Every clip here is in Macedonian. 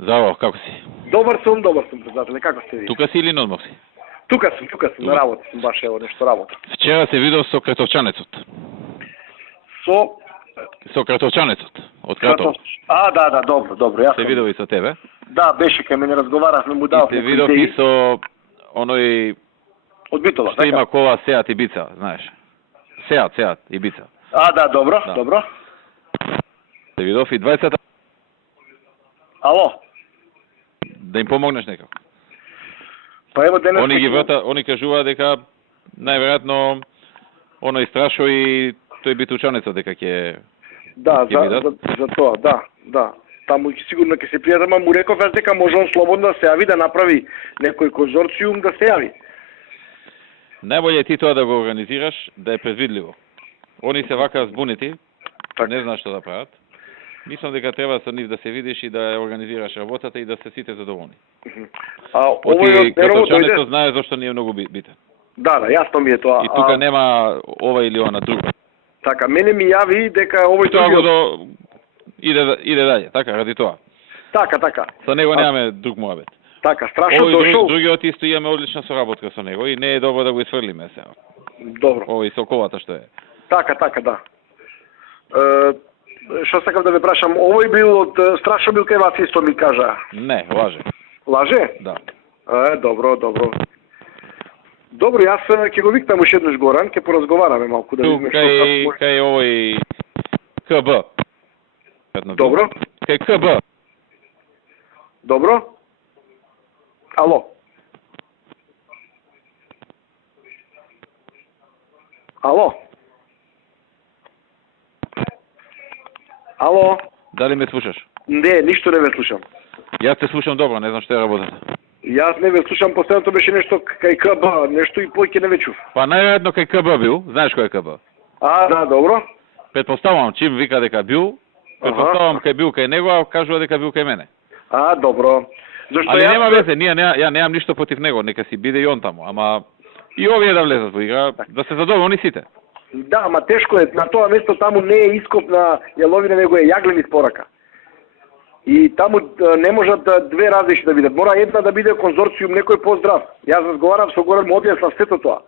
Здраво, како си? Добар сум, председателе. Како сте ви? Тука си или на одмор си? Тука сум, на работа сум, баш ево нешто работа. Вчера се видов со кратовчанецот. Со кратовчанецот, од Кратов. Да, добро, јас се видов и со тебе. Да, беше кај мене, разговаравме, му дав. И се видов и со оној од Битола, така? Што има кола Сеат и Бица, знаеш. Сеат и Бица. Да, добро. Се видов и двајцата. Ало. Да им помогнеш некако. Па ево денес Они кажуваат дека најверојатно оној Страшо и тој Битучанецот дека ќе за тоа, да. Таму сигурно ќе се пријат, ама му реков јас дека може он слободно да се јави, да направи некој конзорциум да се јави. Најбоље е ти тоа да го организираш, да е предвидливо. Они се вака збунети, не знаат што да прават. Мислам дека треба со нив да се видиш и да ја организираш работата и да се сите задоволни. Овој Кратовчанецот знае зашто не е многу битен. Да, јасно ми е тоа. И тука нема ова или она друго. Така, мене ми јави дека овој другиот иде даје, така, ради тоа. Така. Со него немаме друг муабет. Така, страшно дошол. Другиот исто имаме одлична соработка со него и не е добро да го исфрлиме сега. Добро. Овој соковата што е. Така, да. Што сакам да ве прашам, овој бил од Страшо бил кај вас исто ми кажа? Не, лаже. Лаже? Да. Добро. Добро, јас ќе го викнам уште еднаш Горан, ќе поразговараме малку да видиме што кај овој КБ. Добро. Кај КБ. Добро. Ало. Дали ме слушаш? Не, ништо не ве слушам. Јас те слушам добро, не знам што е работата. Јас не ве слушам, последното беше нешто кај КБ, нешто и поќе не ве чув. Па најверојатно кај КБ бил, знаеш кој е КБ? Да, добро. Предпоставувам, чим вика дека бил, предпоставувам кај бил кај него, а кажува дека бил кај мене. Добро. Зашто али нема везе, ја немам ништо против него, нека си биде и он таму, ама и овие да влезат во игра, да се задоволни сите. Да, ама тешко е, на тоа место таму не е ископ на јаловина, него е јаглен испорака. И таму не можат две различни да бидат. Мора една да биде конзорциум, некој поздрав. Јас разговарам со Горан, му објаснав сето тоа.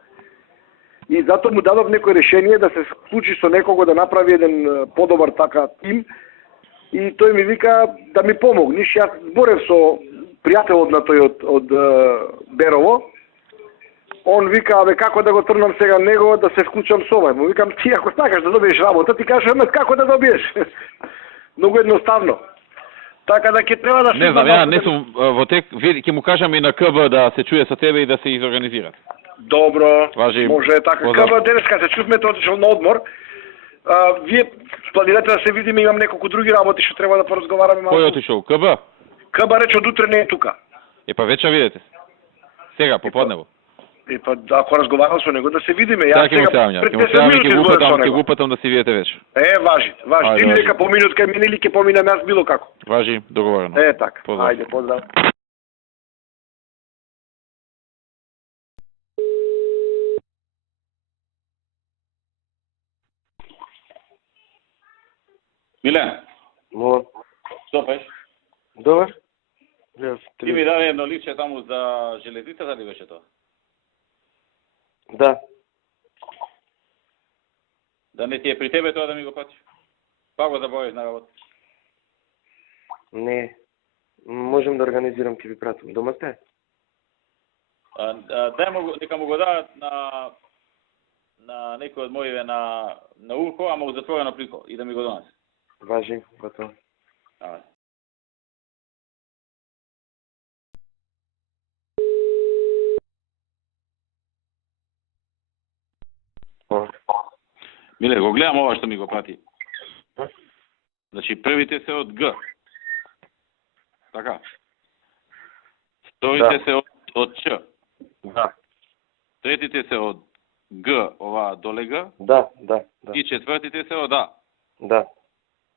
И затоа му дадов некој решение да се склучи со некого да направи еден подобар така тим. И тој ми вика да ми помогниш. Јас зборев со пријателот на тој од Берово. Он вика, како да го трнам сега него да се вклучам со овај. Му викам, ти ако сакаш да добиеш работа, ти кажеш како да добиеш. Многу едноставно. Така да ќе треба да се... Не знам, ја не сум во тек, ќе му кажам и на КБ да се чуе со тебе и да се изорганизират. Добро, важи, може така. КБ денеска се чувме, тоа отишол на одмор. Вие планирате да се видиме, имам неколку други работи што треба да поразговараме малку. Кој отишол? КБ? КБ рече од утре не е тука. Па вече видите. Сега поподнево. Ако разговарам со него да се видиме. Јас сега ќе го упатам да се видите вече. Важи. Или дека поминут кај мене или ќе поминам јас било како. Важи, договорено. Така. Ајде, поздрав. Милен. Мол. Што пеш? Добар. Ти ми даде едно личе таму за железницата ли беше тоа? Да. Да не ти е при тебе тоа да ми го платиш? Па го забориш на работа? Не. Можем да организирам, ќе ви пратам. Дома сте? Дај му, дека му го дадат на некој од моите на Урко, ама го затворено плико и да ми го донесе. Важи, готово. Миле, го гледам ова што ми го прати. Значи, првите се од Г. Така. Вторите се од Ч. Да. Третите се од Г, ова доле Г. Да. И четвртите се од А. Да.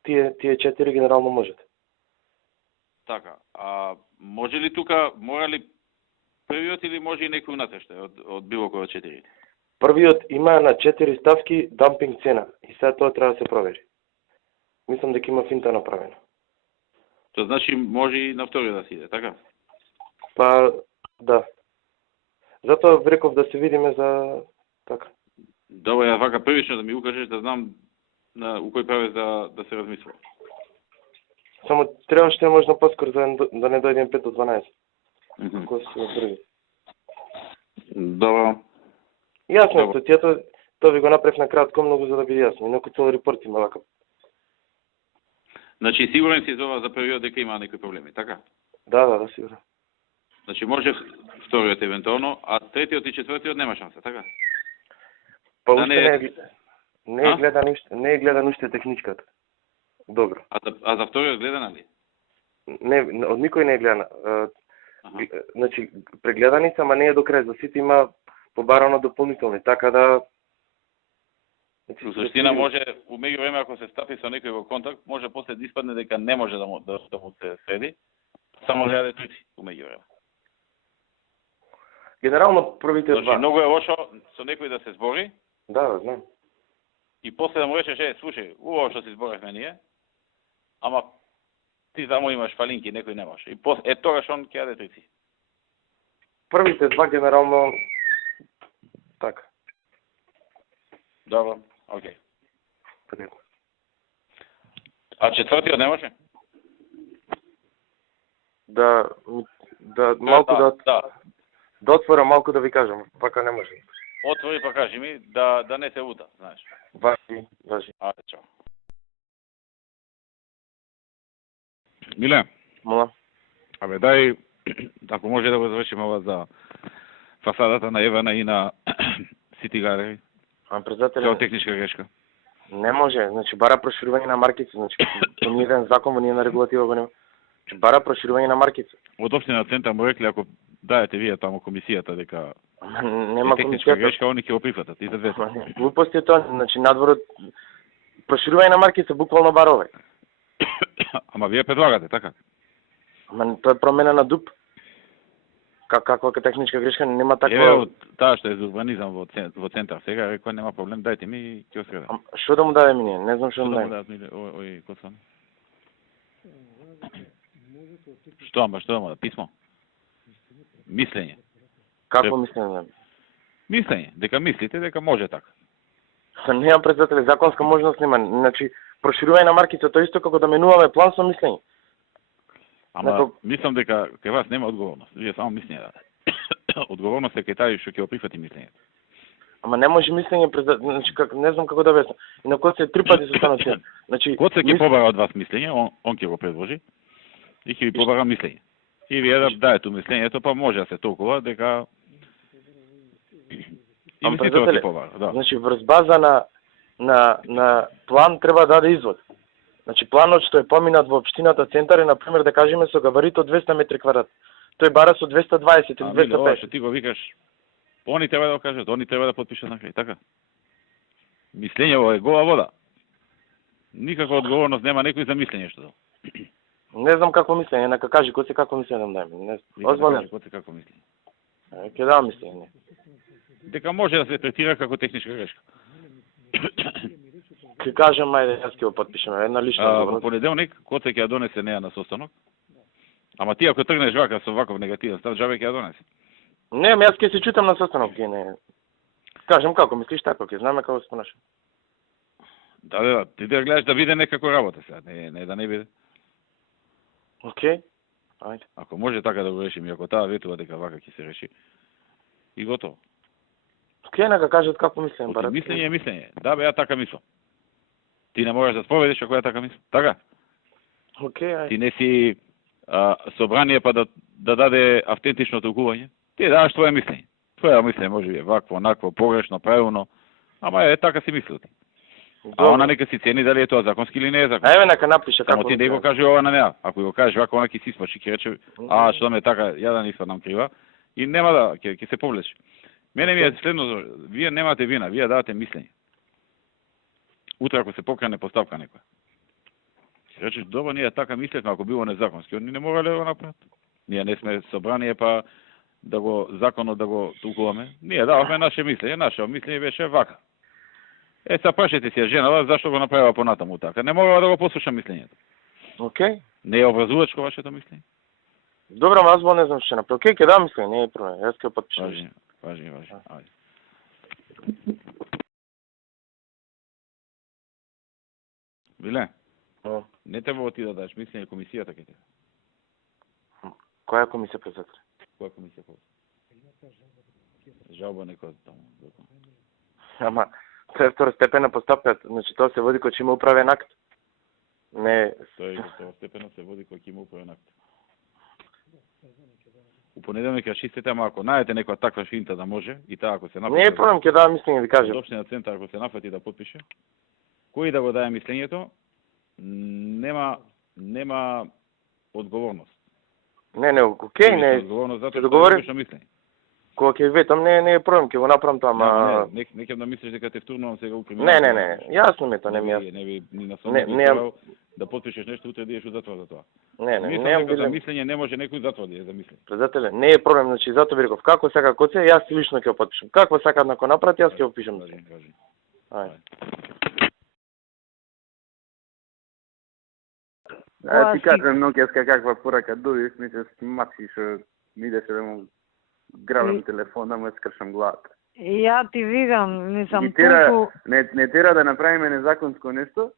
Тие 4 генерално можете. Така. Може ли тука, мора ли првиот или може и некој унатреште од било кој од 4? Првиот има на 4 ставки дампинг цена и сега тоа треба да се провери. Мислам дека има финта направена. Тоа значи може и на вториот да се иде, така? Па, да. Затоа реков да се видиме за така. Добро, ја вака првично да ми укажеш да знам у кој правец да се размислува. Само треба што е можно поскоро да не дојдем 5 до 12. Ако се брзи. Добро. Јасно, тоа ви го направив на кратко, многу за да биде јасно. Инаку цел репорт има вака. Значи сигурен си за ова за период дека има некои проблеми, така? Да, сигурно. Значи може вториот евентуално, а третиот и четвртиот нема шанса, така? Па Да уште не е гледан уште техничката. Добро. А за вториот гледана ли? Не, од никој не е гледана. Значи, прегледани се, ама не е до крај. За сите има побарано дополнителни, така да... Во суштина може, у меѓувреме ако се стапи со некој во контакт, може после да испадне дека не може да му се среди, само да јаде трици у меѓувреме. Генерално првите Значи, два. многу е лошо со некој да се збори Да, знам. и после да му речеш, слушај, убаво што се зборевме ние, ама ти само имаш фалинки, некој немаш. И после, тогаш он ќе јаде трици. Првите два генерално така. Добро, окей. Така. А четвртиот не може? Да малку да. Да отворам малку да ви кажам, вака не може. Отвори па кажи ми да не се лута, знаеш. Важи. Ајде, чао. Миле, Мола. абе дај, ако може да го завршиме ова за фасадата на Евана и на Сити Галери, А председател, као техничка грешка. не може, значи бара проширување на маркици, значи по ниеден закон, во ниедна регулатива го нема. Значи бара проширување на маркици. Од општина Центар му рекли, ако даете вие таму комисијата дека Нема техничка комисијата. грешка, они ќе го прифатат и за двете. Глупости е тоа, значи надворот проширување на маркици буквално бар овај. Ама вие предлагате, така? Ама тоа е промена на ДУП. Каква техничка грешка нема таква. Еве од таа што е за урбанизам во центар сега рекоа нема проблем, дајте ми и ќе средам. Што да му дадеме ние? Не знам што да му Што да му дадеме. дадат ми ој коцан? Што да му дадат писмо? Мислење. Какво мислење? Мислење, дека мислите дека може така. Немам председател, законска можност нема. Значи проширување на маркици, тоа исто како да менуваме план со мислење. Ама мислам дека кај вас нема одговорност. Вие само мислење дадете. Одговорност е кај тај што ќе го прифати мислењето. Ама не може мислење значи не знам како да објаснам. И на Коце 3 пати се станат тие. Значи Коце ќе побара од вас мислење, он ќе го предложи и ќе ви побара мислење. И вие да даете мислењето, па може да се толкува дека инвеститорот ќе побара, да. Значи врз база на план треба да даде извод. Значи планот што е поминат во општината Центар е на пример да кажеме со габарит од 200 метри квадрат. Тој бара со 220 или 250. Ова што ти го викаш, они треба да го кажат, они треба да потпишат на крај, така? Мислењево е гола вода. Никаква одговорност нема некој за мислење што. Не знам како мислење, нека кажи Коце како мислење да му дајме. Озбилно. Коце како мисли. Ќе дам мислење. Дека може да се третира како техничка грешка. Ќе кажам, ајде, јас ќе го потпишеме, една лична Во одговорност. понеделник Коце ќе ја донесе неа на состанок. Ама ти ако тргнеш вака со ваков негативен став, џабе ќе ја донесе. Не, јас ќе се читам на состанок, ќе не. Кажам како мислиш така, ќе знаме како се понашам. Да, ти да гледаш да биде некако работа сега, не да не биде. Океј. Ајде. Ако може така да го решиме, ако таа ветува дека вака ќе се реши. И готово. Океј, нека кажат како мислење, барат. Мислење е мислење. Да, бе, ја така мислам. Ти не можеш да споведиш ако ја така мислам. Така? Океј, ајде. Ти не си собрание па да даде автентично толкување. Ти даваш твое мислење. Твое мислење може би е вакво, онакво, погрешно, правилно, ама е така си мислил ти. А она нека си цени дали е тоа законски или не е законски. Еве нека напише како. Само ти да го каже ова на неа. Ако го кажеш вака, она ќе си испачи, ќе рече, што ме така, ја да не испадам крива и нема да ќе се повлече. Мене ми е следно, вие немате вина, вие давате мислење. Утре ако се покрене поставка некоја. Ќе речеш, добро, ние така мислевме, ако било незаконски, они не морале да го направат. Ние не сме собрание па да го законот да го толкуваме. Ние даваме наше мислење, наше мислење беше вака. Са прашете си ја женава зашто го направила понатаму така. Не морала да го послуша мислењето. Океј. Не е образувачко вашето мислење? Добро, ама аз не знам што направи. Океј, ќе дам мислење, не е проблем. Јас ќе потпишам. Важи. Ајде. Биле? Не треба ти да дадеш мислење, комисијата ќе те. Која комисија председател? Која комисија повод? Жалба некој таму. Ама, тоа е второстепена постапка, значи тоа се води кој ќе има управен акт. Не, Тоа е второстепено се води кој ќе има управен акт. У понеделник ја чистите, ама ако најдете некоја таква финта да може, и таа ако се нафати... не е проблем, ќе дадам мислење, ви кажам. Од општина центар ако се нафати да потпише, кој да го даде мислењето, нема одговорност. Не, океј, не. Одговорност затоа ќе што договорим. е мислење. Кога ќе ветам, не е проблем, ќе го направам тоа, ама... Не ќе да мислиш дека те втурнувам сега у Не, криминал. јасно ми е тоа, не ми јасно. Не би ни на Не, да потпишеш нешто, утре да идеш у затвор за тоа. Не, Мислам немам дека за билем. мислење не може некој затвор да е за мислење. Председателе, не е проблем, значи затоа ви реков, како сака коце, јас лично ќе го потпишам. Какво сакат на кој направи, јас ќе го пишам. Важи. Ајде. Ти кажам, Нокијаска каква порака добив, ми се смачи што ми идеше да му грабам телефон, да му скршам главата. Ја ти видам, мислам, И тера, толку... не тера да направиме незаконско нешто,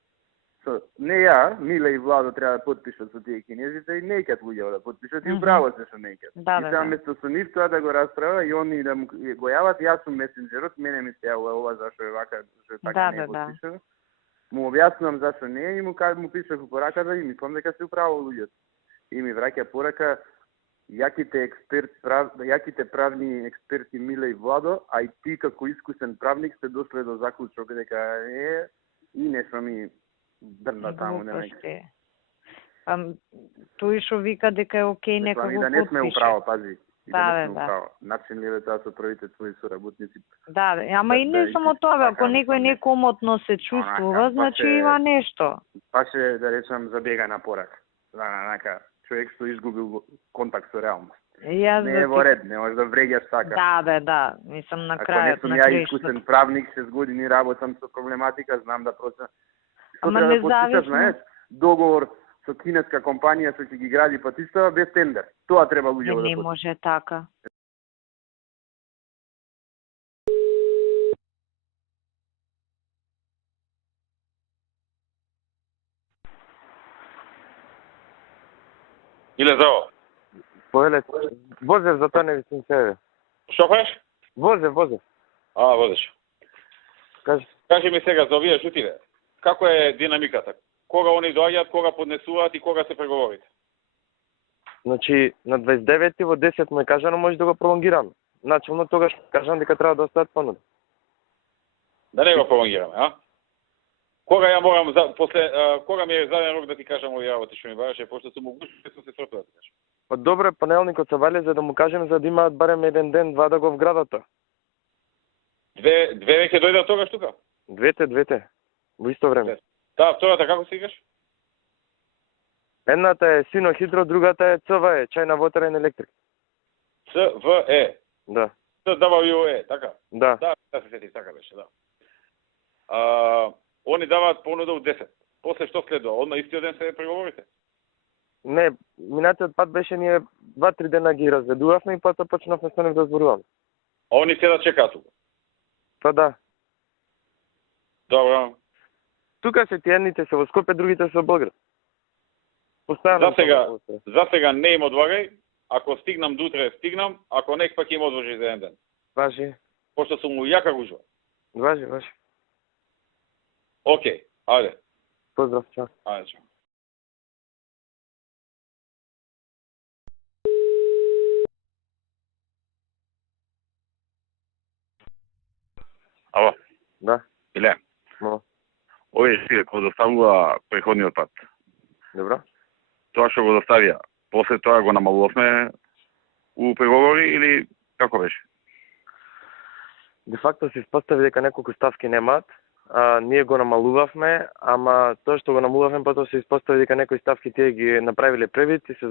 не ја, Миле и Владо треба да потпишат со тие кинезите и неќат луѓе да потпишат и управо се што неќат. Да, И да, сега да. место со нив тоа да го расправа и они да му го јават, јас сум месенџерот, мене ми се јавува ова зашо е вака, зашо е така не е потпишано. Му објаснувам зашо не е и му пишав у пораката и мислам дека се управо луѓето. И ми враќа порака јаките правни експерти Миле и Владо, а и ти како искусен правник сте дошле до заклучок дека е и нешто ми дрна таму Глупости. Тој што вика дека е окей, нека го и да не сме потпише. управо, пази. И Да, да не бе, сме да. управо. Начин ли е тоа со првите твои соработници? Да, ама и не само тоа, бе, ако некој некомотно се чувствува, Онака, значи па се- има нешто. Паше, да речам, забега на порак. Онака, човек што изгубил контакт со реалност. Јас Не е во ред, не можеш да вреѓаш така. Да, бе, да, мислам на Ако не крајот сум на ја крајот. искусен правник, 6 години работам со проблематика, знам да проценам. Ама треба да потпишаш, независно. знаеш, договор со кинеска компанија што ќе ги гради патиштава без тендер. Тоа треба луѓе да Не потпишат. може така. Иле зао. Повеле, возев за тоа не ви сум себе. Што кажеш? Возев. Водиш. Кажи ми сега за овие шутиле. Како е динамиката? Кога они доаѓаат, кога поднесуваат и кога се преговорите? значи на 29 во 10 му е кажано може да го пролонгираме. Начално тогаш кажам дека треба да остават понуда. Да не го пролонгираме, а? Кога ја морам кога ми е заден рок да ти кажам овие работи што ми бараше, пошто сум могуше сум се српува да кажам. Па добре, понеделникот се вали за да му кажем за да имаат барем еден ден, два да го вградата. Две веќе дојдат тогаш тука? Двете. Во исто време. Да, втората како се играш? Едната е синохидро, другата е ЦВЕ, чајна вотерен електрик. ЦВЕ. Да. CWE, така? Да. Да, се сети, така беше, да. Они даваат понуда од 10. После што следува? Одма истиот ден се преговорите? Не, минатиот пат беше ние 2-3 дена ги разведувавме и потоа почнавме со нив да зборуваме. А они се да чекаат тука? Па да. Добро. Тука се ти едните се во Скопје, другите се во Белград. Постојано. За сега не им одлагај. Ако стигнам до утре, стигнам. Ако не, пак им одложи за еден ден. Важи. Пошто сум му јака гужва. Важи. Океј, ајде. Поздрав, чао. Ајде, чао. Ало, Да. Иле. Мо. Овие си го доставува преходниот пат. Добро. Тоа што го доставија, после тоа го намалувавме у преговори или како беше? Де факто се испостави дека неколку ставки немаат, ние го намалувавме, ама тоа што го намалувавме потоа се испостави дека некои ставки тие ги направиле превид и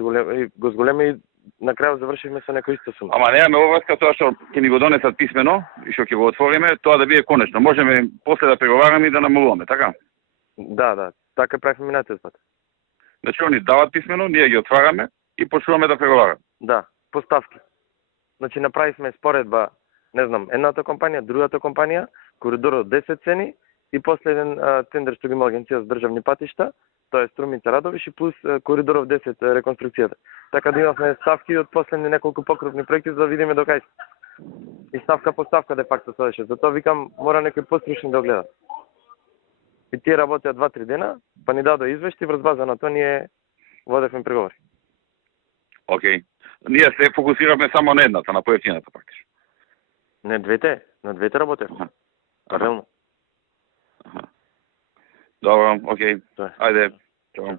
го зголеми и на крајот завршивме со некој исто сума. Ама немаме обврска тоа што ќе ни го донесат писмено и што ќе го отвориме, тоа да биде конечно. Можеме после да преговараме и да намалуваме, така? Да, така правихме минатиот пат. Значи они дават писмено, ние ги отвараме и почнуваме да преговараме. Да, поставки. Значи направивме споредба, не знам, едната компанија, другата компанија, коридорот 10 цени и после еден тендер што ги има Агенција за државни патишта, тоа е Струмица Радовиш и плюс коридоров 10 реконструкцијата. Така да имавме ставки од последни неколку покрупни проекти за да видиме до кај. И ставка по ставка де факто се деше. Затоа викам мора некој постручни да гледа. И тие работеа 2-3 дена, па ни дадоа извешти, врз база на тоа ние водевме преговори. Океј. Ние се фокусираме само на едната, на поевтината практично. Не двете, на двете работевме. Паралелно. Добро, океј. Да. Ајде. Чао.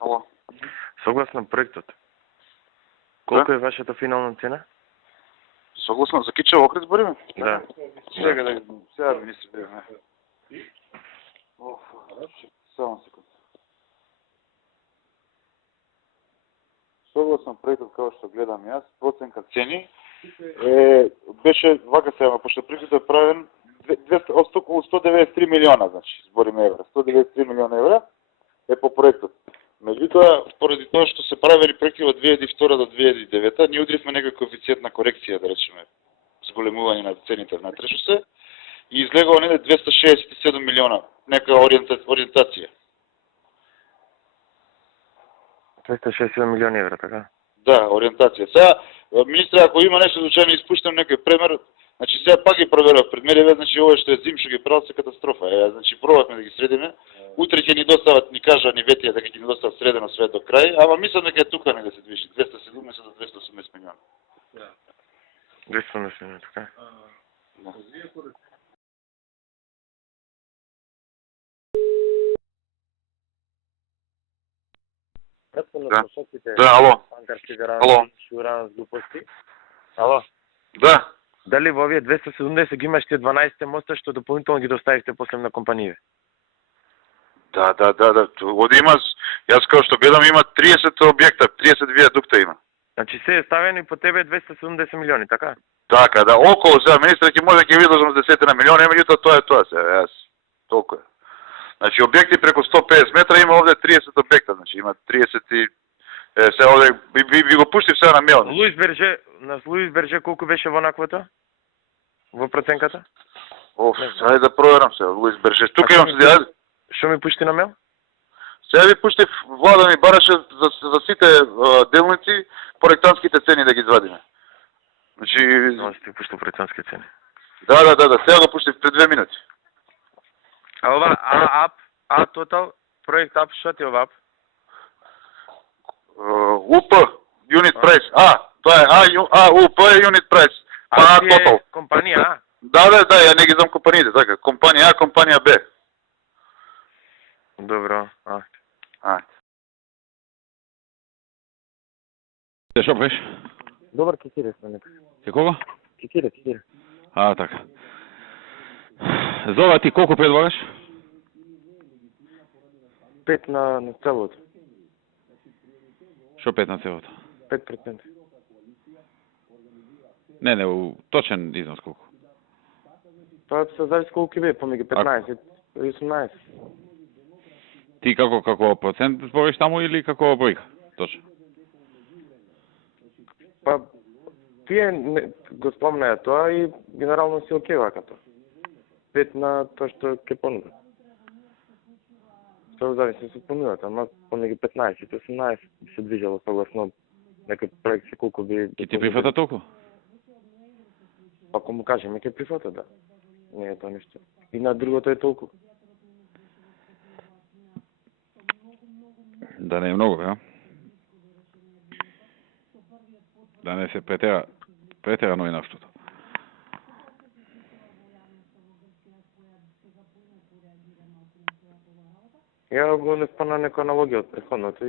Ало. Согласно проектот, колку е вашата финална цена? Согласно за Кичев Охрид збориме? Да. Сега да мисли бевме. Само секунд. Согласно проектот како што гледам јас, проценка цени беше вака сега, пошто проектот е правен околу 193 милиона, значи, збориме евра. 193 милиона евра е по проектот. Меѓутоа, поради тоа што се правели проекти од 2002 до 2009, ние удривме некоја коефициентна корекција, да речеме, зголемување на цените внатре што се, и излегува неде 267 милиона, некоја ориентација. 267 милиони евра, така? Да, ориентација. Сега, министре, ако има нешто случајно испуштам некој пример, значи сега пак ги проверав пред мене, значи ова што е зим што ги правил се катастрофа. Значи пробавме да ги средиме. Утре ќе ни достават, ни кажа, ни ветија дека ќе ни достават средено све до крај, ама мислам дека е тука не да се движи, 270 до 280 милиона. 280 милиона, така? Да. Да, ало. Ало. Шуран с глупости. Ало. Да. Дали во овие 270 ги имаш тие 12 моста што дополнително ги доставивте после на компаније? Да. Оди има, јас како што гледам, има 30 објекта, 30 виадукта има. Значи се е ставено и по тебе 270 милиони, така? Така, да, околу сега, министр ќе може да ќе видам за 10 на милиони, меѓутоа тоа е тоа сега, јас, толку е. Значи, објекти преку 150 метра има овде 30 објекта, значи, има 30 и... сега овде, би го пуштив сега на мейл. На Луис Берже колку беше во наквото? Во проценката? Сега да проверам сега, Луис Берже. Тука имам сега... Што ми пушти на мейл? Сега ви пуштив, Влада ми бараше за сите делници, проектантските цени да ги извадиме. Значи... Но сте пуштил проектантски цени. Да, сега го пуштив пред 2 минути. А ова Total, проект АП, што ти ова АП? УП, Unit Price. Тоа е УП е Unit Price. А Total. Компанија А? Да, ја не ги знам компаниите, така. Компанија А, компанија Б. Добро, Што правиш? Добар кикире сме нека. Ке кого? Кикире. Така. Зова ти колку предлагаш? 5 на целото. Што 5 на целото? 5%. Не, точен износ колку? Тоа се зависи колку ќе биде, помеѓу 15 и 18. Ти како процент збориш таму или како бројка? Точно. Па, тие го спомнаа тоа и генерално си окей вака тоа. 5 на тоа што ќе понуда. Тоа зависи се понудат, ама помеѓу 15 и 18 би се движело согласно некој проект се колку би... Ке ти прифата толку? Ако му кажеме, ќе прифата, да. Не е тоа нешто. И на другото е толку. Да не е многу, бе, да не се претерано и наштото. Ја го не спомна некоја аналогија од претходното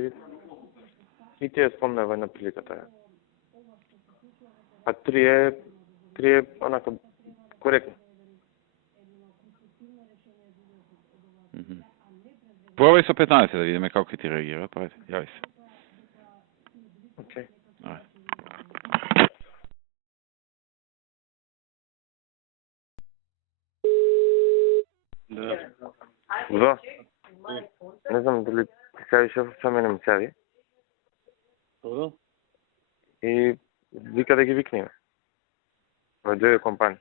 и тие спомнава на приликата. А три е онака коректно. Пробај со 15 да видиме како ќе ти реагира. Прави, јави се. Окей. Ајде. Да. Не знам дали ти се јави шефот, со мене ми се јави. Добро. И вика да ги викнеме. Во две компании.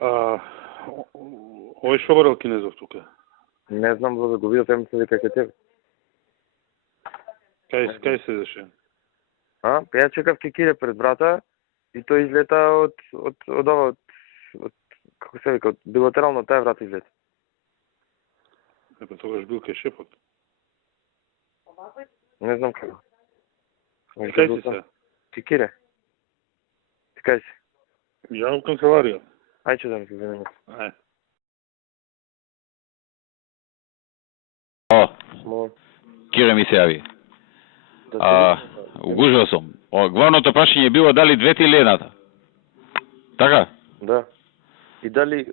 Овој Шобаров Кинезов тука. Не знам за да го видов, ми се вика ке тебе. Кај седеше? Ја чекав кекире пред врата и тој излета од како се вика, од билатерално таа врата излета. Епа тогаш бил кај шефот. Не знам како. Кај си се? Кекире. Ти кај си? Ја во канцеларија. Ај че да ми се замени. Ај. О, Кире ми се јави. Угужал сум. Главното прашање било дали двете или едната. Така? Да. И дали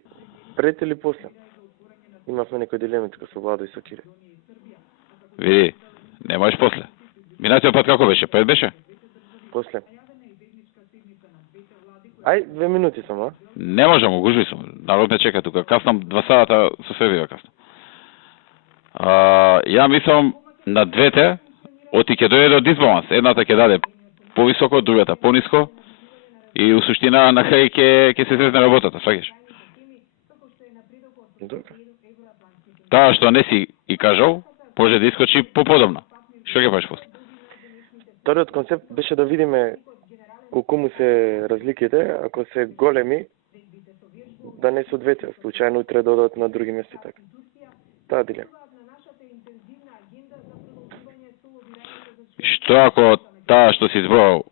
пред или после? Имавме некои дилеми тука со Владо и со Кире. Види, не можеш после. Минатиот пат како беше? Пред беше? После. Ај, 2 минути само, Не можам, угужи сум. Народ ме чека тука. Каснам 2 сата со себе касно. Ја мислам на двете, оти ќе дојде до дисбаланс. Едната ќе даде повисоко, другата пониско. И у суштина на крај ќе се срезне работата, сваќаш? Добро. Таа што не си и кажал, може да искочи поподобно. Што ќе правиш после? Вториот концепт беше да видиме колку му се разликите, ако се големи, да не се двете, случајно утре да одат на други места така. Таа дилема. Што ако таа што си зборал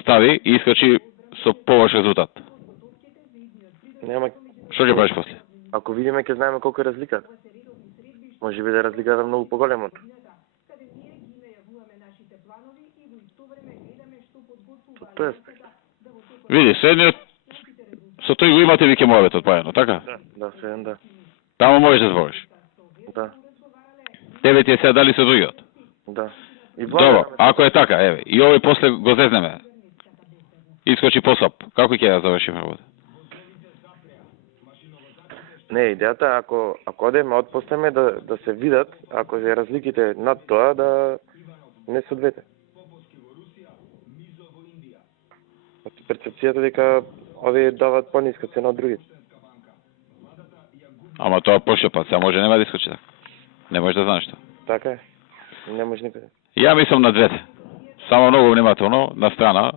стави и искочи со повош резултат? Нема. Што ќе правиш после? Ако видиме ќе знаеме колку е разликата. Може би да е разликата многу поголема. Тоа е аспект. Види, следниот со тој го имате веќе мојавето одпајано, така? Да, седен да. Таму можеш да збориш. Да. Тебе ти е сега дали со другиот. Да. И Добро, ако е така, еве, и овој после го зезнеме. Искочи посоп. Како ќе ја завршиме работа? Не, идејата ако одеме отпостеме да се видат, ако се разликите над тоа да не се двете. Перцепцијата дека овие дават пониска цена од другите. Ама тоа пошто пат, сега може нема да искочи така. Не можеш да знаеш тоа. Така е. Не може никаде. Ја мислам на двете. Само многу внимателно, на страна.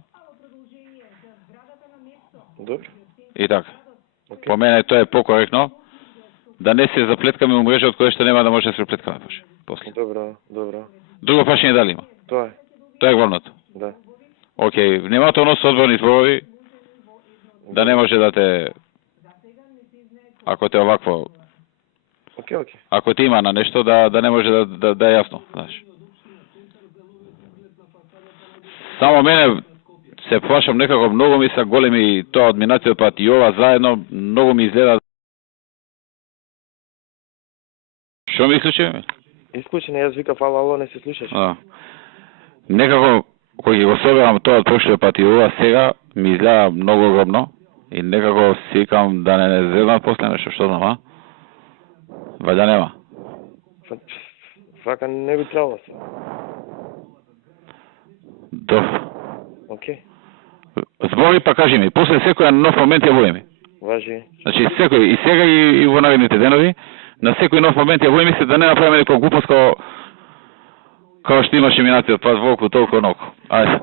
Добро. И така. По мене тоа е покоректно. Да не се заплеткаме у мрежа од која што нема да може да се заплеткаме после. Добро. Друго прашање дали има? Тоа е. Тоа е главното. Да. Океј, внимателно со одборни зборови, да не може да те, ако те овакво, Океј. ако ти има на нешто, да не може да е јасно, знаеш. Само мене се плашам некако, многу ми се големи тоа од минатиот пат и ова заедно, многу ми изгледа. Што ми исклучи? Исклучено, јас викав ало, не се слушаш. Некако, кој ги го соберам тоа од прошлиот пат и ова сега, ми изгледа многу огромно и некако си викам да не зезнат после нешто, што знам, Вајда нема. Фака не би требало се. Добро. Океј. Збори па кажи ми, после секој нов момент ја војми. Важи. Значи секој, и сега и во наредните денови, на секој нов момент ја војми се да не направиме некој глупост као што имаше минатиот пат волку толку оноку. Ајде.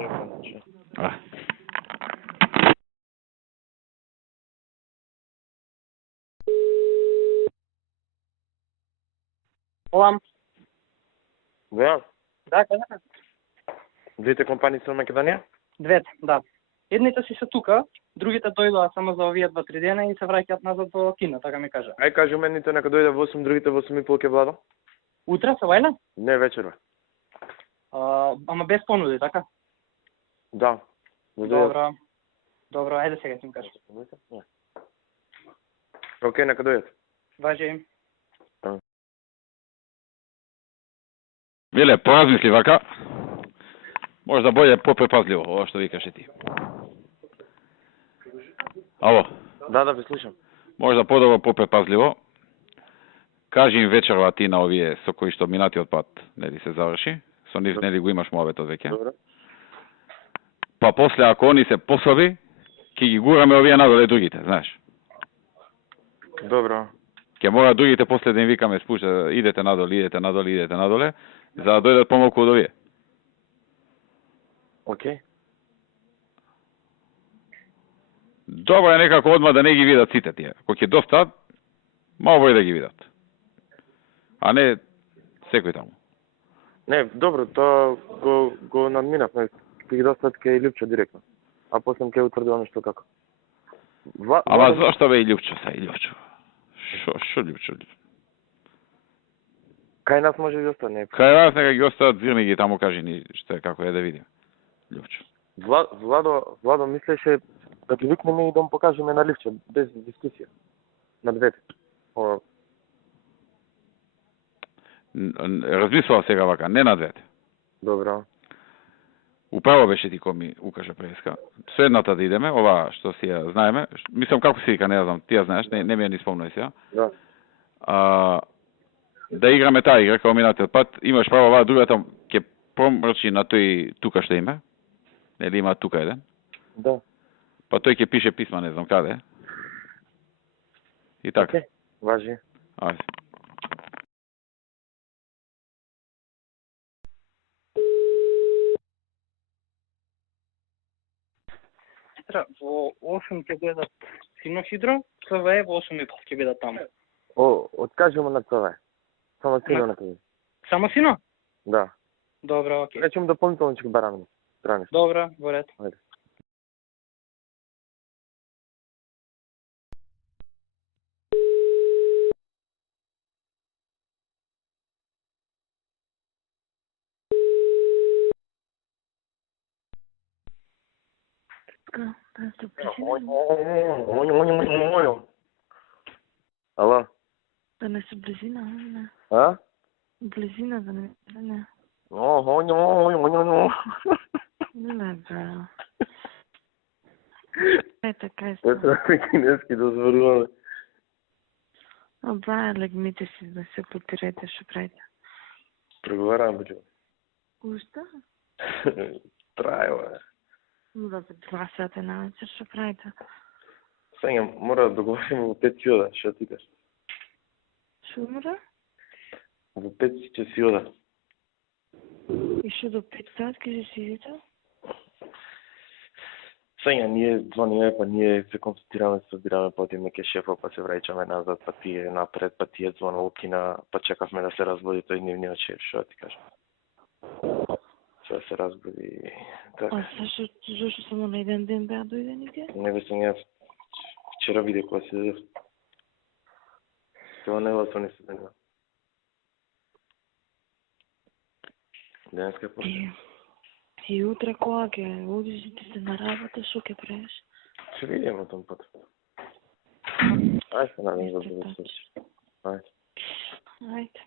Олам. Бојан, Да, кажа. двете компании се во Македонија? Двете, да. Едните си се тука, другите дојдоа само за овие 2-3 дена и се враќаат назад во Кина, така ми кажа. Ај кажи едните нека дојде во 8, другите во 8:30 ќе владо. Утре се вајле? Не вечерва. Ама без понуди, така? Да. Добро. Добро, ајде сега ќе им кажа. Океј, нека дојдат. Важи. Миле, поразмисли вака. Може да буде попрепазливо, ова што викаше ти. Ало, Да, ви слушам. може да подобро попрепазливо. Кажи им вечерва ти на овие со кои што минатиот пат, нели се заврши. Со нив нели го имаш муабетот веќе. Добро. Па после ако они се пособи, ќе ги гураме овие надоле другите, знаеш. Добро. Ќе мора другите после да им викаме спушта, идете надоле, за да дојдат помалку од овие. Океј. Добро е некако одма да не ги видат сите тие. Кога ќе дофтат, мало да ги видат. А не секој таму. Не, добро, тоа го надминавме. Ќе ги достат кај Лјупчо директно. А после ќе утврди нешто како. Ама зашто бе и Лјупчо са, и Лјупчо? Шо Лјупчо? Кај нас може да остане. Кај вас нека ги остават, зирни ги таму, кажи ни што е, како е да видим. Лјупчо. Владо мислеше да ги викнеме и да му покажеме на Лјупчо, без дискусија. На двете. Размислував сега вака, не на двете. Добро. Управо беше ти кој ми укажа преска. Со едната да идеме, ова што си ја знаеме. Мислам како се вика, не знам, ти ја знаеш, не ми ја ни спомнај сега. Да. Да играме таа игра, како минатиот пат, имаш право оваа другата ќе промрчи на тој тука што има. Нели има тука еден? Да. Па тој ќе пише писма, не знам каде. И така. Океј, важи. Ајде. Во 8 ќе бидат Синохидро, ЦВЕ во 8:30 ќе бидат таму. Откажи му на ЦВЕ. Само сино на ЦВЕ. Само сино? Да. Добро, окей. Речем дополнително ќе го бараме. Страниш. Добро, во ред. Ајде. Ало? Да не се близина, не. А? Близина да не. Не, Не, бе. Е, така е. Ето на кинески дозволуваме. Бра, легмите си да се потирете, ще правите. Преговарам, бе. Ушта? Трајава е. Да се гласате на вечер, ще правите. Сега мора да договорим во 5 си ода, што ти кажеш? Шо мора? Во 5 ќе си ода. И шо до 5 сат ќе си идете? Сега ние звониме, па ние се консултираме, собираме, па одиме ке шефа, па се враќаме назад, па тие напред, па тие звонало кина, па чекавме да се разбуди тој дневниот шеф, што ти кажам. Сега се разбуди. А зашто само на еден ден беа дојдените? Не бе сум јас. Вчера виде кога се дадев. Тоа не е не се денува. Денеска после. И утре кога ќе одиш и ти се на работа, шо ќе правиш? Ќе видиме том пат. Ајде, надам се да се случи. Ајде. Ајде.